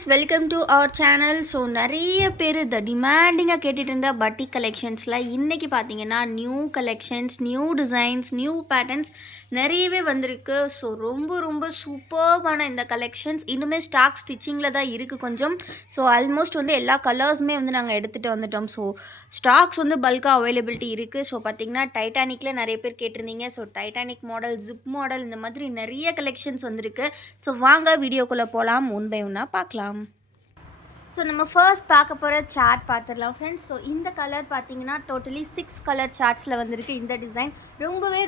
Friends, welcome to our channel. So நிறைய பேர் இந்த டிமாண்டிங்காக கேட்டுட்டு இருந்த பட்டிக் கலெக்ஷன்ஸில் இன்றைக்கி பார்த்தீங்கன்னா new collections, new designs, new patterns நிறையவே வந்திருக்கு. ஸோ ரொம்ப ரொம்ப சூப்பர்பான இந்த கலெக்ஷன்ஸ் இன்னுமே ஸ்டாக் ஸ்டிச்சிங்கில் தான் இருக்குது கொஞ்சம். ஸோ ஆல்மோஸ்ட் வந்து எல்லா கலர்ஸுமே வந்து நாங்கள் எடுத்துகிட்டு வந்துட்டோம். ஸோ ஸ்டாக்ஸ் வந்து பல்காக அவைலபிலிட்டி இருக்குது. ஸோ பார்த்திங்கன்னா டைட்டானிக்கில் நிறைய பேர் கேட்டிருந்தீங்க. So Titanic model, zip model, இந்த மாதிரி நிறைய கலெக்ஷன்ஸ் வந்திருக்கு. ஸோ வாங்க வீடியோக்குள்ளே போகலாம், ஒன் பை ஒன்னாக பார்க்கலாம். ஸோ நம்ம ஃபர்ஸ்ட் பார்க்க போகிற சார்ட் பார்த்துடலாம் ஃப்ரெண்ட்ஸ். ஸோ இந்த கலர் பார்த்தீங்கன்னா டோட்டலி 6 கலர் சார்ட்ஸில் வந்திருக்கு. இந்த டிசைன்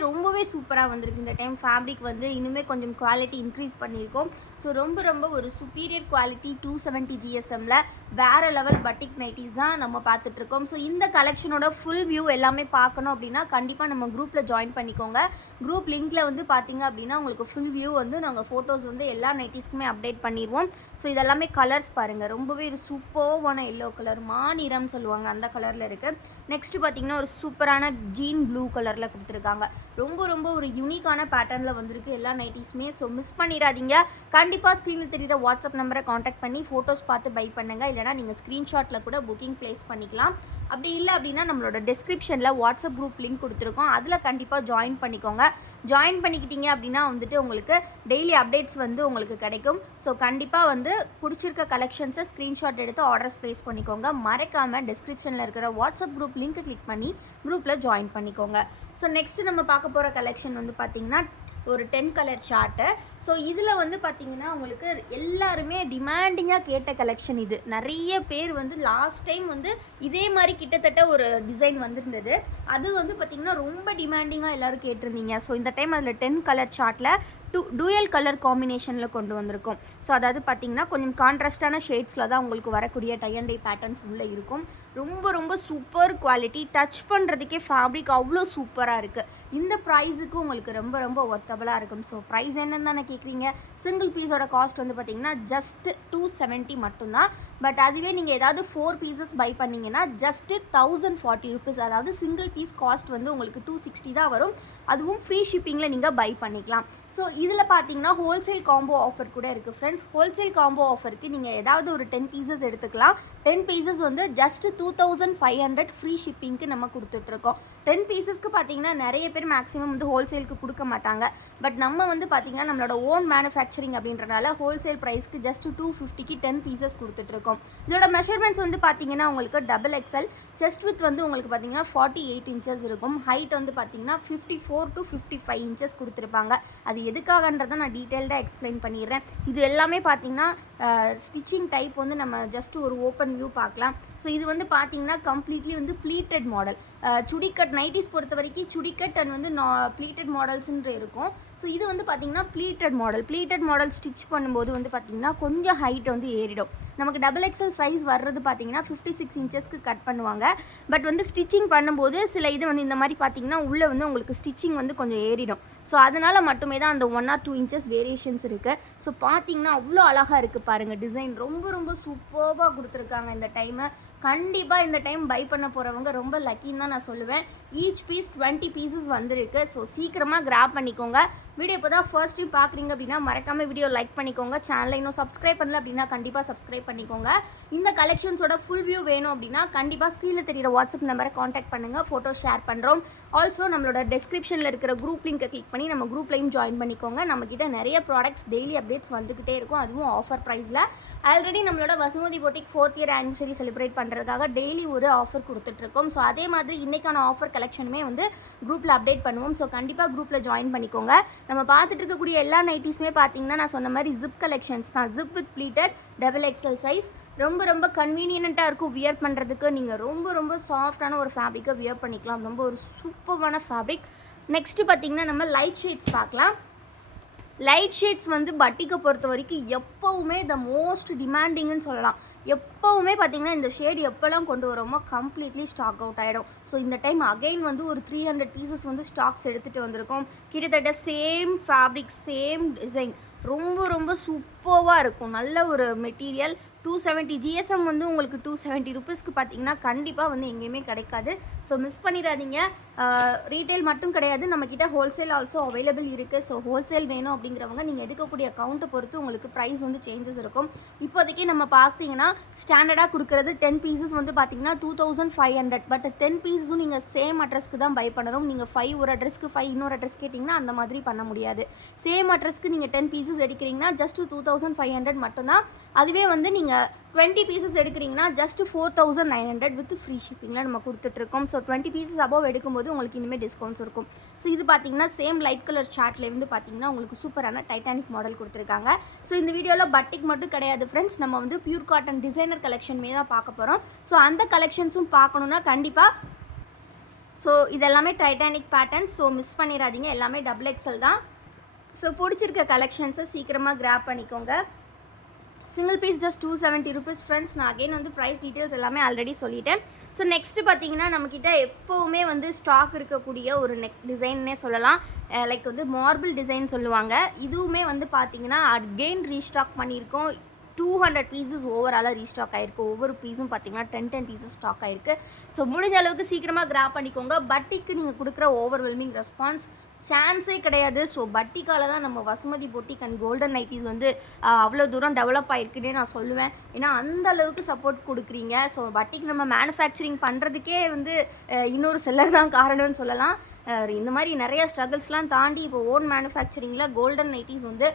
ரொம்பவே சூப்பராக வந்திருக்கு. இந்த டைம் ஃபேப்ரிக் வந்து இன்னுமே கொஞ்சம் குவாலிட்டி இன்க்ரீஸ் பண்ணியிருக்கோம். ஸோ ரொம்ப ஒரு சுப்பீரியர் குவாலிட்டி 270 GSMல வேறு லெவல் பட்டிக் நைட்டிஸ் தான் நம்ம பார்த்துட்ருக்கோம். ஸோ இந்த கலெக்ஷனோட ஃபுல் வியூ எல்லாமே பார்க்கணும் அப்படின்னா கண்டிப்பாக நம்ம குரூப்பில் ஜாயின் பண்ணிக்கோங்க. குரூப் லிங்க்கில் வந்து பார்த்தீங்க அப்படின்னா உங்களுக்கு ஃபுல் வியூ வந்து நாங்கள் ஃபோட்டோஸ் வந்து எல்லா நைட்டிஸ்க்குமே அப்டேட் பண்ணிடுவோம். ஸோ இதெல்லாமே கலர்ஸ் பாருங்கள், ரொம்பவே ஒரு சூப்பர்வான எல்லோ கலர், மாநிறம்னு சொல்லுவாங்க, அந்த கலரில் இருக்குது. நெக்ஸ்ட்டு பார்த்திங்கன்னா ஒரு சூப்பரான ஜீன் ப்ளூ கலரில் கொடுத்துருக்காங்க. ரொம்ப ஒரு யூனிக்கான பேட்டர்னில் வந்திருக்கு எல்லா நைட்டிஸுமே. ஸோ மிஸ் பண்ணிடாதீங்க. கண்டிப்பாக ஸ்க்ரீனில் தெரியுற வாட்ஸ்அப் நம்பரை காண்டாக்ட் பண்ணி ஃபோட்டோஸ் பார்த்து பை பண்ணுங்கள். இல்லைனா நீங்கள் ஸ்க்ரீன்ஷாட்டில் கூட புக்கிங் ப்ளேஸ் பண்ணிக்கலாம். அப்படி இல்லை அப்படின்னா நம்மளோட டிஸ்கிரிப்ஷனில் வாட்ஸ்அப் குரூப் லிங்க் கொடுத்துருக்கோம், அதில் கண்டிப்பாக ஜாயின் பண்ணிக்கோங்க. ஜாயின் பண்ணிக்கிட்டீங்க அப்படின்னா வந்துட்டு உங்களுக்கு டெய்லி அப்டேட்ஸ் வந்து உங்களுக்கு கிடைக்கும். ஸோ கண்டிப்பாக வந்து பிடிச்சிருக்க கலெக்ஷன்ஸை ஸ்க்ரீன்ஷாட் எடுத்து ஆர்டர்ஸ் ப்ளேஸ் பண்ணிக்கோங்க. மறக்காமல் டிஸ்கிரிப்ஷனில் இருக்கிற வாட்ஸ்அப் குரூப் லிங்க்கை கிளிக் பண்ணி குரூப்பில் ஜாயின் பண்ணிக்கோங்க. ஸோ நெக்ஸ்ட்டு நம்ம பார்க்க போகிற கலெக்ஷன் வந்து பார்த்திங்கன்னா ஒரு 10 கலர் சார்ட்டு. ஸோ இதில் வந்து பார்த்திங்கன்னா உங்களுக்கு எல்லாருமே டிமாண்டிங்காக கேட்ட கலெக்ஷன் இது. நிறைய பேர் வந்து லாஸ்ட் டைம் வந்து இதே மாதிரி கிட்டத்தட்ட ஒரு டிசைன் வந்திருந்தது. அது வந்து பார்த்திங்கன்னா ரொம்ப டிமாண்டிங்காக எல்லோரும் கேட்டிருந்தீங்க. ஸோ இந்த டைம் அதில் 10 கலர் சார்ட்டில் டூயல் கலர் காம்பினேஷனில் கொண்டு வந்திருக்கும். ஸோ அதாவது பார்த்திங்கன்னா கொஞ்சம் கான்ட்ராஸ்டான ஷேட்ஸில் தான் உங்களுக்கு வரக்கூடிய டை அண்ட் டை பேட்டர்ன்ஸ் உள்ளே இருக்கும். ரொம்ப சூப்பர் குவாலிட்டி, டச் பண்ணுறதுக்கே ஃபேப்ரிக் அவ்வளோ சூப்பராக இருக்குது. இந்த ப்ரைஸுக்கு உங்களுக்கு ரொம்ப ஒர்த்தபுளாக இருக்கும். ஸோ ப்ரைஸ் என்னன்னு தானே கேட்குறீங்க. சிங்கிள் பீஸோட காஸ்ட் வந்து பார்த்திங்கன்னா ஜஸ்ட் 270 மட்டும்தான். பட் அதுவே நீங்கள் ஏதாவது 4 பீசஸ் பை பண்ணிங்கன்னா ஜஸ்ட்டு 1040 ருபீஸ். அதாவது சிங்கிள் பீஸ் காஸ்ட் வந்து உங்களுக்கு 260 தான் வரும். அதுவும் ஃப்ரீ ஷிப்பிங்கில் நீங்கள் பை பண்ணிக்கலாம். ஸோ இதில் பார்த்தீங்கன்னா ஹோல்சேல் காம்போ ஆஃபர் கூட இருக்குது ஃப்ரெண்ட்ஸ். ஹோல்சேல் காம்போ ஆஃபருக்கு நீங்கள் ஏதாவது ஒரு 10 பீசஸ் எடுத்துக்கலாம். 10 பீசஸ் வந்து ஜஸ்ட் 2500 ஃப்ரீ ஷிப்பிங்க்கு நம்ம கொடுத்துட்ருக்கோம். 10 பீசஸ்க்கு பார்த்தீங்கன்னா நிறைய பேர் மேக்ஸிமம் வந்து ஹோல்சேலுக்கு கொடுக்க மாட்டாங்க. பட் நம்ம வந்து பார்த்திங்கன்னா நம்மளோட ஓன் மேனுஃபேக்சரிங் அப்படின்றனால ஹோல்சேல் ப்ரைஸ்க்கு ஜஸ்ட் 250க்கு 10 பீசஸ் கொடுத்துட்ருக்கோம். இதோட மெஷர்மெண்ட்ஸ் வந்து பார்த்திங்கன்னா உங்களுக்கு XXL, செஸ்ட் வித் வந்து உங்களுக்கு பார்த்திங்கன்னா 48 இன்ச்சஸ் இருக்கும். ஹைட் வந்து பார்த்திங்கன்னா 54 to 55 இன்ச்சஸ் கொடுத்துருப்பாங்க. அது எதுக்காகன்றதை நான் டீட்டெயில்டாக எக்ஸ்பிளைன் பண்ணிடுறேன். இது எல்லாமே பார்த்திங்கன்னா ஸ்டிச்சிங் டைப் வந்து நம்ம ஜஸ்ட் ஒரு ஓப்பன் வியூ பார்க்கலாம். ஸோ இது வந்து பார்த்திங்கன்னா கம்ப்ளீட்லி வந்து ப்ளீட்டட் மாடல். சுடிக்கட் நைட்டிஸ் பொறுத்த வரைக்கும் சுடிக்கட் அண்ட் வந்து ப்ளீட்டட் மாடல்ஸ்ன்ற இருக்கும். ஸோ இது வந்து பார்த்திங்கன்னா ப்ளீட்டட் மாடல் ஸ்டிச் பண்ணும்போது வந்து பார்த்திங்கன்னா கொஞ்சம் ஹைட் வந்து ஏறிடும். நமக்கு XXL சைஸ் வர்றது பார்த்திங்கன்னா 56 இன்ச்சஸ்க்கு கட் பண்ணுவாங்க. பட் வந்து ஸ்டிச்சிங் பண்ணும்போது சில இது வந்து இந்த மாதிரி பார்த்திங்கன்னா உள்ளே வந்து உங்களுக்கு ஸ்டிச்சிங் வந்து கொஞ்சம் ஏறிடும். ஸோ அதனால் மட்டுமே தான் அந்த 1 or 2 இன்ச்சஸ் வேரியேஷன்ஸ் இருக்குது. ஸோ பார்த்திங்கன்னா அவ்வளோ அழகாக இருக்குது பாருங்கள். டிசைன் ரொம்ப சூப்பராக கொடுத்துருக்காங்க இந்த டைமு. கண்டிப்பாக இந்த டைம் பை பண்ண போகிறவங்க ரொம்ப லக்கின்னு தான் நான் சொல்லுவேன். ஈச் பீஸ் 20 பீசஸ் வந்திருக்கு. ஸோ சீக்கிரமாக கிராப் பண்ணிக்கோங்க. வீடியோ இப்போ தான் ஃபர்ஸ்ட் டைம் பார்க்குறீங்க அப்படின்னா மறக்காமல் வீடியோ லைக் பண்ணிக்கோங்க. சேனலை இன்னும் சப்ஸ்கிரைப் பண்ணல அப்படின்னா கண்டிப்பாக சப்ஸ்கிரைப் பண்ணிக்கோங்க. இந்த கலெக்ஷன்ஸோட ஃபுல் வியூ வேணும் அப்படின்னா கண்டிப்பாக ஸ்க்ரீனில் தெரியிற வாட்ஸ்அப் நம்பரை காண்டாக்ட் பண்ணுங்கள். ஃபோட்டோ ஷேர் பண்ணுறோம். ஆல்சோ நம்மளோட டிஸ்கிரிப்ஷனில் இருக்கிற குரூப் லிங்கை கிளிக் பண்ணி நம்ம குரூப்லையும் ஜாயின் பண்ணிக்கோங்க. நம்மக்கிட்ட நிறைய ப்ராடக்ட்ஸ் டெய்லி அப்டேட்ஸ் வந்துக்கிட்டே இருக்கும், அதுவும் ஆஃபர் ப்ரைஸில். ஆல்ரெடி நம்மளோட Vasumathi boutique 4th year anniversary celebrate பண்ணுறதுக்காக டெய்லி ஒரு ஆஃபர் கொடுத்துட்ருக்கோம். ஸோ அதே மாதிரி இன்றைக்கான ஆஃபர் கலெக்ஷனுமே வந்து குரூப்பில் அப்டேட் பண்ணுவோம். ஸோ கண்டிப்பாக குரூப்பில் ஜாயின் பண்ணிக்கோங்க. நம்ம பார்த்துட்டு இருக்கக்கூடிய எல்லா நைட்டிஸுமே பார்த்தீங்கன்னா நான் சொன்ன மாதிரி ஜிப் கலெக்ஷன்ஸ் தான். Zip with pleated XXL size. ரொம்ப கன்வீனியண்ட்டாக இருக்கும் வியர் பண்ணுறதுக்கு. நீங்கள் ரொம்ப சாஃப்டான ஒரு ஃபேப்ரிக்கை வியர் பண்ணிக்கலாம். ரொம்ப ஒரு சூப்பரான ஃபேப்ரிக். நெக்ஸ்ட்டு பார்த்திங்கன்னா நம்ம லைட் ஷேட்ஸ் பார்க்கலாம். லைட் ஷேட்ஸ் வந்து பட்டிக்கை பொறுத்த வரைக்கும் எப்போவுமே த மோஸ்ட் டிமாண்டிங்னு சொல்லலாம். எப்போவுமே பார்த்திங்கன்னா இந்த ஷேடு எப்போல்லாம் கொண்டு வரோமோ கம்ப்ளீட்லி ஸ்டாக் அவுட் ஆகிடும். ஸோ இந்த டைம் அகைன் வந்து ஒரு 300 பீசஸ் வந்து ஸ்டாக்ஸ் எடுத்துகிட்டு வந்திருக்கோம். கிட்டத்தட்ட சேம் ஃபேப்ரிக், சேம் டிசைன், ரொம்ப ரொம்ப சூப்பராக இருக்கும். நல்ல ஒரு மெட்டீரியல். 270 ஜிஎஸ்எம் வந்து உங்களுக்கு 270 ருப்பீஸ்க்கு பார்த்தீங்கன்னா கண்டிப்பாக வந்து எங்கேயுமே கிடைக்காது. ஸோ மிஸ் பண்ணிடாதீங்க. ரீட்டெயில் மட்டும் கிடையாது, நம்மக்கிட்ட ஹோல்சேல் ஆல்சோ அவைலபிள் இருக்குது. ஸோ ஹோல்சேல் வேணும் அப்படிங்கிறவங்க நீங்கள் எடுக்கக்கூடிய அக்கௌண்ட்டை பொறுத்து உங்களுக்கு ப்ரைஸ் வந்து சேஞ்சஸ் இருக்கும். இப்போதைக்கு நம்ம பார்த்தீங்கன்னா ஸ்டாண்டர்டாக கொடுக்குறது 10 பீசஸ் வந்து பார்த்தீங்கன்னா 2500. பட் 10 பீஸஸும் நீங்கள் சேம் அட்ரஸ்க்கு தான் பை பண்ணணும். நீங்கள் 5 ஒரு அட்ரஸ்க்கு 5 இன்னொரு அட்ரஸ் கேட்டிங்கன்னா அந்த மாதிரி பண்ண முடியாது. சேம் அட்ரஸ்க்கு நீங்கள் 10 பீசஸ் எடுக்கிறீங்கன்னா ஜஸ்ட் 2500 மட்டும்தான். அதுவே வந்து நீங்கள் 20 பீசஸ் எடுக்கிறீங்கன்னா ஜஸ்ட் 4900 வித் ஃப்ரீ ஷிப்பிங்கில் நம்ம கொடுத்துட்ருக்கோம். ஸோ 20 பீசஸ் அபவ் எடுக்கும்போது உங்களுக்கு இனிமேல் டிஸ்கவுண்ட்ஸ் இருக்கும். ஸோ இது பார்த்தீங்கன்னா சேம் லைட் கலர் சார்ட்ல வந்து பார்த்தீங்கன்னா உங்களுக்கு சூப்பரான டைட்டானிக் மாடல் கொடுத்துருக்காங்க. ஸோ இந்த வீடியோவில் பட்டிக் மட்டும் கிடையாது ஃப்ரெண்ட்ஸ், நம்ம வந்து பியூர் காட்டன் டிசைனர் கலெக்ஷன் தான் பார்க்க போகிறோம். ஸோ அந்த கலெக்ஷன்ஸும் பார்க்கணுன்னா கண்டிப்பாக ஸோ இதெல்லாமே டைட்டானிக் பேட்டர்ன்ஸ். ஸோ மிஸ் பண்ணிடாதீங்க, எல்லாமே XXL தான். ஸோ பிடிச்சிருக்க கலெக்ஷன்ஸை சீக்கிரமாக கிராப் பண்ணிக்கோங்க. Single piece just 270 rupees friends. நான் அகைன் வந்து ப்ரைஸ் டீட்டெயில்ஸ் எல்லாமே ஆல்ரெடி சொல்லிட்டேன். ஸோ நெக்ஸ்ட்டு பார்த்தீங்கன்னா நம்மக்கிட்ட எப்போவுமே வந்து ஸ்டாக் இருக்கக்கூடிய ஒரு நெக் டிசைன்னே சொல்லலாம். லைக் வந்து மார்பிள் டிசைன் சொல்லுவாங்க. இதுவுமே வந்து பார்த்தீங்கன்னா அகெயின் ரீஸ்டாக் பண்ணியிருக்கோம். 200 பீசஸ் ஓவராலாக ரீஸ்டாக் ஆகிருக்கு. ஒவ்வொரு பீஸும் பார்த்தீங்கன்னா 10 பீசஸ் ஸ்டாக் ஆகிருக்கு. ஸோ முடிஞ்ச அளவுக்கு சீக்கிரமாக கிராப் பண்ணிக்கோங்க. பட்டிக்கு நீங்கள் கொடுக்குற ஓவர்வெல்மிங் ரெஸ்பான்ஸ் சான்ஸே கிடையாது. ஸோ பட்டிக்கால தான் நம்ம Vasumathi boutique and golden nighties வந்து அவ்வளோ தூரம் டெவலப் ஆகிருக்குன்னே நான் சொல்லுவேன். ஏன்னா அந்த அளவுக்கு சப்போர்ட் கொடுக்குறீங்க. ஸோ பட்டிக் நம்ம மேனுஃபேக்சரிங் பண்ணுறதுக்கே வந்து இன்னொரு செல்லர் தான் காரணம்னு சொல்லலாம். இந்த மாதிரி நிறைய ஸ்ட்ரகிள்ஸ்லாம் தாண்டி இப்போ ஓன் மேனுஃபேக்சரிங்கில் கோல்டன் நைட்டிஸ் வந்து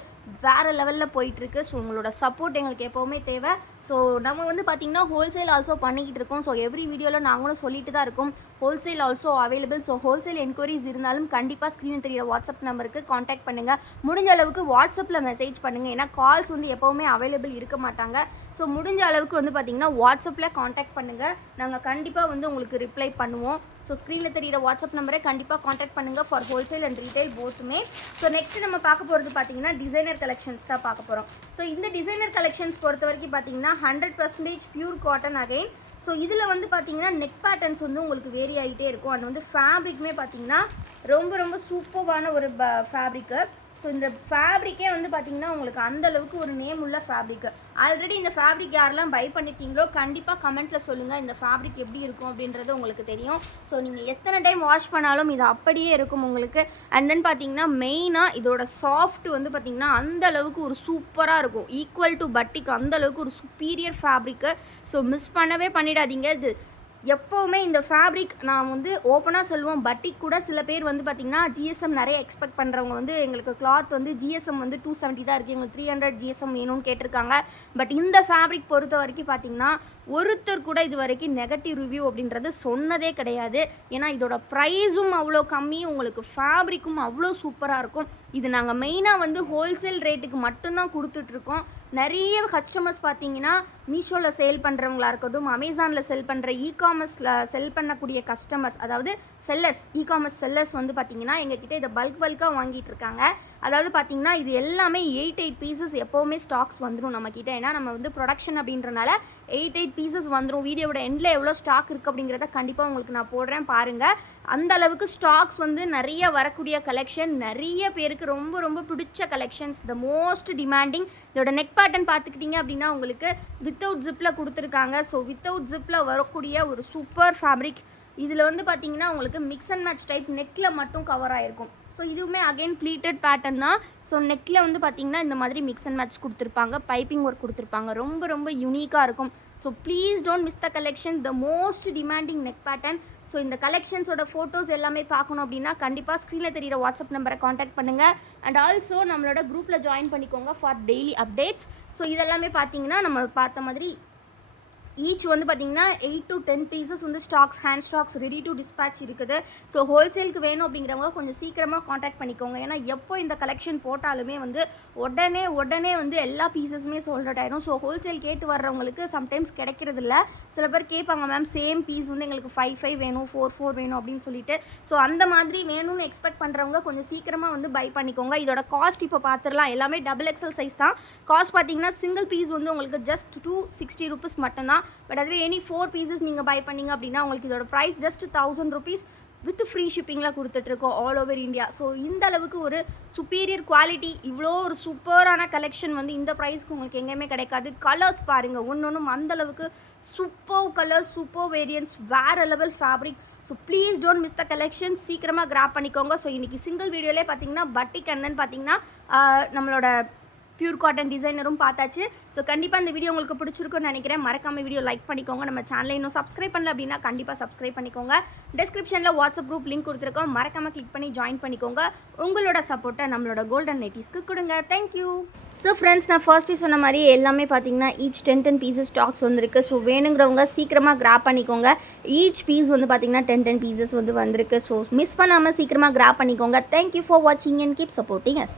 வேறு லெவலில் போயிட்டுருக்கு. ஸோ உங்களோட சப்போர்ட் எங்களுக்கு எப்போவுமே தேவை. ஸோ நம்ம வந்து பார்த்திங்கன்னா ஹோல்சேல் ஆல்சோ பண்ணிக்கிட்டு இருக்கோம். ஸோ எவ்ரி வீடியோவில் நாங்களும் சொல்லிட்டு தான் இருக்கோம், wholesale also available. So wholesale enquiries இருந்தாலும் கண்டிப்பாக ஸ்க்ரீனில் தெரியிற வாட்ஸ்அப் நம்பருக்கு காண்டாக்ட் பண்ணுங்கள். முடிஞ்ச அளவுக்கு வாட்ஸ்அப்பில் மெசேஜ் பண்ணுங்கள். ஏன்னா கால்ஸ் வந்து எப்போவுமே அவைலபிள் இருக்க மாட்டாங்க. ஸோ முடிஞ்ச அளவுக்கு வந்து பார்த்திங்கன்னா வாட்ஸ்அப்பில் காண்டாக்ட் பண்ணுங்கள். நாங்கள் கண்டிப்பாக வந்து உங்களுக்கு ரிப்ளை பண்ணுவோம். ஸோ ஸ்க்ரீனில் தெரியிற வாட்ஸ்அப் நம்பரை கண்டிப்பாக காண்டாக்ட் பண்ணுங்கள் ஃபார் ஹோல்சேல் அண்ட் ரீட்டைல் போத்துமே. ஸோ நெக்ஸ்ட் நம்ம பார்க்க போகிறது பார்த்திங்கன்னா டிசைனர் கலெக்ஷன்ஸ் தான் பார்க்க போகிறோம். ஸோ இந்த டிசைனர் கலெக்ஷன்ஸ் பொறுத்த வரைக்கும் பார்த்திங்கன்னா 100% பியூர் காட்டன் அகைன். ஸோ இதில் வந்து பார்த்திங்கன்னா நெக் பேட்டர்ன்ஸ் வந்து உங்களுக்கு வேரி ஆகிட்டே இருக்கும். அது வந்து ஃபேப்ரிக்குமே பார்த்திங்கன்னா ரொம்ப ரொம்ப சூப்பரான ஒரு ஃபேப்ரிக்கு. ஸோ இந்த ஃபேப்ரிக்கே வந்து பார்த்திங்கன்னா உங்களுக்கு அந்தளவுக்கு ஒரு நேம் உள்ள ஃபேப்ரிக்கு. ஆல்ரெடி இந்த ஃபேப்ரிக் யாரெல்லாம் பை பண்ணிட்டீங்களோ கண்டிப்பாக கமெண்ட்டில் சொல்லுங்கள் இந்த ஃபேப்ரிக் எப்படி இருக்கும் அப்படின்றது உங்களுக்கு தெரியும். ஸோ நீங்கள் எத்தனை டைம் வாஷ் பண்ணாலும் இது அப்படியே இருக்கும் உங்களுக்கு. அண்ட் தென் பார்த்திங்கன்னா மெயினாக இதோட சாஃப்ட் வந்து பார்த்திங்கன்னா அந்தளவுக்கு ஒரு சூப்பராக இருக்கும். ஈக்குவல் டு பட்டிக்கு அந்தளவுக்கு ஒரு சுப்பீரியர் ஃபேப்ரிக்கு. ஸோ மிஸ் பண்ணவே பண்ணிடாதீங்க. இது எப்போவுமே இந்த ஃபேப்ரிக் நான் வந்து ஓப்பனாக சொல்லுவோம், பட்டிக் கூட சில பேர் வந்து பார்த்திங்கன்னா ஜிஎஸ்எம் நிறைய எக்ஸ்பெக்ட் பண்ணுறவங்க வந்து எங்களுக்கு கிளாத் வந்து ஜிஎஸ்எம் வந்து 270 தான் இருக்குது, எங்களுக்கு 300 ஜிஎஸ்எம் வேணும்னு கேட்டிருக்காங்க. பட் இந்த ஃபேப்ரிக் பொறுத்த வரைக்கும் பார்த்திங்கன்னா ஒருத்தர் கூட இது வரைக்கும் நெகட்டிவ் ரிவ்யூ அப்படின்றது சொன்னதே கிடையாது. ஏன்னா இதோட ப்ரைஸும் அவ்வளோ கம்மி, உங்களுக்கு ஃபேப்ரிக்கும் அவ்வளோ சூப்பராக இருக்கும். இது நாங்கள் மெயினாக வந்து ஹோல்சேல் ரேட்டுக்கு மட்டும்தான் கொடுத்துட்ருக்கோம். நிறைய கஸ்டமர்ஸ் பார்த்தீங்கன்னா மீஷோவில் சேல் பண்ணுறவங்களா இருக்கட்டும், அமேசானில் செல் பண்ணுற இகாமர்ஸில் செல் பண்ணக்கூடிய கஸ்டமர்ஸ், அதாவது செல்லர்ஸ், இகாமர்ஸ் செல்லர்ஸ் வந்து பார்த்திங்கன்னா எங்ககிட்ட இதை பல்காக வாங்கிட்டு இருக்காங்க. அதாவது பார்த்திங்கன்னா இது எல்லாமே 8 பீசஸ் எப்போவுமே ஸ்டாக்ஸ் வந்துடும் நம்மக்கிட்ட. ஏன்னா நம்ம வந்து ப்ரொடக்ஷன் அப்படின்றனால 8 பீசஸ் வந்துடும். வீடியோவோட எண்டில் எவ்வளோ ஸ்டாக் இருக்குது அப்படிங்கிறத கண்டிப்பாக உங்களுக்கு நான் போடுறேன் பாருங்கள். அந்த அளவுக்கு ஸ்டாக்ஸ் வந்து நிறைய வரக்கூடிய கலெக்ஷன், நிறைய பேருக்கு ரொம்ப ரொம்ப பிடிச்ச கலெக்ஷன்ஸ், த மோஸ்ட் டிமாண்டிங். இதோட நெக் பேட்டர்ன் பார்த்துக்கிட்டிங்க அப்படின்னா உங்களுக்கு வித்தவுட் ஜிப்பில் கொடுத்துருக்காங்க. ஸோ வித்தவுட் ஜிப்பில் வரக்கூடிய ஒரு சூப்பர் ஃபேப்ரிக். இதில் வந்து பார்த்திங்கன்னா உங்களுக்கு மிக்ஸ் அண்ட் மேட்ச் டைப் நெக்கில் மட்டும் கவர் ஆகிருக்கும். ஸோ இதுவுமே அகைன் ப்ளீட்டட் பேட்டர்ன் தான். ஸோ நெக்கில் வந்து பார்த்திங்கன்னா இந்த மாதிரி மிக்ஸ் அண்ட் மேட்ச் கொடுத்துருப்பாங்க, பைப்பிங் ஒர்க் கொடுத்துருப்பாங்க, ரொம்ப ரொம்ப யூனிக்காக இருக்கும். So please don't miss the collection, the most demanding neck pattern. So இந்த கலெக்ஷன்ஸோட ஃபோட்டோஸ் எல்லாமே பார்க்கணும் அப்படின்னா கண்டிப்பாக ஸ்க்ரீனில் தெரியிற வாட்ஸ்அப் நம்பரை காண்டாக்ட் பண்ணுங்கள். அண்ட் ஆல்சோ நம்மளோட குரூப்பில் ஜாயின் பண்ணிக்கோங்க ஃபார் டெய்லி அப்டேட்ஸ். ஸோ இதெல்லாமே பார்த்தீங்கன்னா நம்ம பார்த்த மாதிரி ஈச் வந்து பார்த்திங்கன்னா 8 to 10 பீசஸ் வந்து stocks, hand stocks ready to dispatch இருக்குது. ஸோ ஹோல்சேலுக்கு வேணும் அப்படிங்கிறவங்க கொஞ்சம் சீக்கிரமாக காண்டாக்ட் பண்ணிக்கோங்க. ஏன்னா எப்போ இந்த கலெக்ஷன் போட்டாலுமே வந்து உடனே வந்து எல்லா பீசஸுமே சோல்ட் அவுட் ஆகிடும். ஸோ ஹோல்சேல் கேட்டு வர்றவங்களுக்கு சம்டைம்ஸ் கிடைக்கிறது இல்லை. சில பேர் கேட்பாங்க, மேம் சேம் பீஸ் வந்து எங்களுக்கு 5 வேணும், 4 வேணும் அப்படின்னு சொல்லிட்டு. ஸோ அந்த மாதிரி வேணும்னு எக்ஸ்பெக்ட் பண்ணுறவங்க கொஞ்சம் சீக்கிரமாக வந்து பை பண்ணிக்கோங்க. இதோட காஸ்ட் இப்போ பார்த்துடலாம். எல்லாமே XXL சைஸ் தான். காஸ்ட் பார்த்தீங்கன்னா சிங்கிள் பீஸ் வந்து உங்களுக்கு ஜஸ்ட் 260 ருபீஸ் மட்டும்தான். பட் அதுவே எனி 4 பீசஸ் நீங்கள் பை பண்ணிங்க அப்படின்னா உங்களுக்கு இதோட price just 1000 rupees. With free ஷிப்பிங்கில் கொடுத்துட்ருக்கோம் ஆல் ஓவர் இந்தியா. ஸோ இந்த அளவுக்கு ஒரு சுப்பீரியர் குவாலிட்டி, இவ்வளோ ஒரு சூப்பரான கலெக்ஷன் வந்து இந்த ப்ரைஸ்க்கு உங்களுக்கு எங்கேயுமே கிடைக்காது. கலர்ஸ் பாருங்கள், ஒன்றும் அந்தளவுக்கு சூப்பர் கலர்ஸ், சூப்பர் வேரியன்ட்ஸ், வேறு level fabric. So please don't miss the collection, சீக்கிரமாக கிராப் பண்ணிக்கோங்க. ஸோ இன்றைக்கி சிங்கிள் வீடியோலே பார்த்தீங்கன்னா பட்டிக் அண்ணன் பார்த்தீங்கன்னா நம்மளோட பியூர் காட்டன் டிசைனரும் பார்த்தாச்சு. ஸோ கண்டிப்பாக இந்த வீடியோ உங்களுக்கு பிடிச்சிருக்குன்னு நினைக்கிறேன். மறக்காமல் வீடியோ லைக் பண்ணிக்கோங்க. நம்ம சேனலை இன்னும் சப்ஸ்கிரைப் பண்ணல அப்படின்னா கண்டிப்பாக சப்ஸ்கிரைப் பண்ணிக்கோங்க. டிஸ்கிரிப்ஷனில் வாட்ஸ்அப் குரூப் லிங்க் கொடுத்துருக்கோம், மறக்காமல் கிளிக் பண்ணி ஜாயின் பண்ணிக்கோங்க. உங்களோட சப்போர்ட்டை நம்மளோட கோல்டன் நைட்டிஸ்க்கு கொடுங்க. தேங்க்யூ. ஸோ ஃப்ரெண்ட்ஸ், நான் ஃபர்ஸ்ட்டு சொன்ன மாதிரி எல்லாமே பார்த்தீங்கன்னா ஈச் 10 பீசஸ் ஸ்டாக்ஸ் வந்துருக்கு. ஸோ வேணுங்கிறவங்க சீக்கிரமாக கிராப் பண்ணிக்கோங்க. ஈச் பீஸ் வந்து பார்த்தீங்கன்னா 10 பீசஸ் வந்து வந்திருக்கு. ஸோ மிஸ் பண்ணாமல் சீக்கிரமாக கிராப் பண்ணிக்கோங்க. தேங்க்யூ ஃபார் வாட்சிங் அண்ட் கீப் சப்போர்ட்டிங் அஸ்.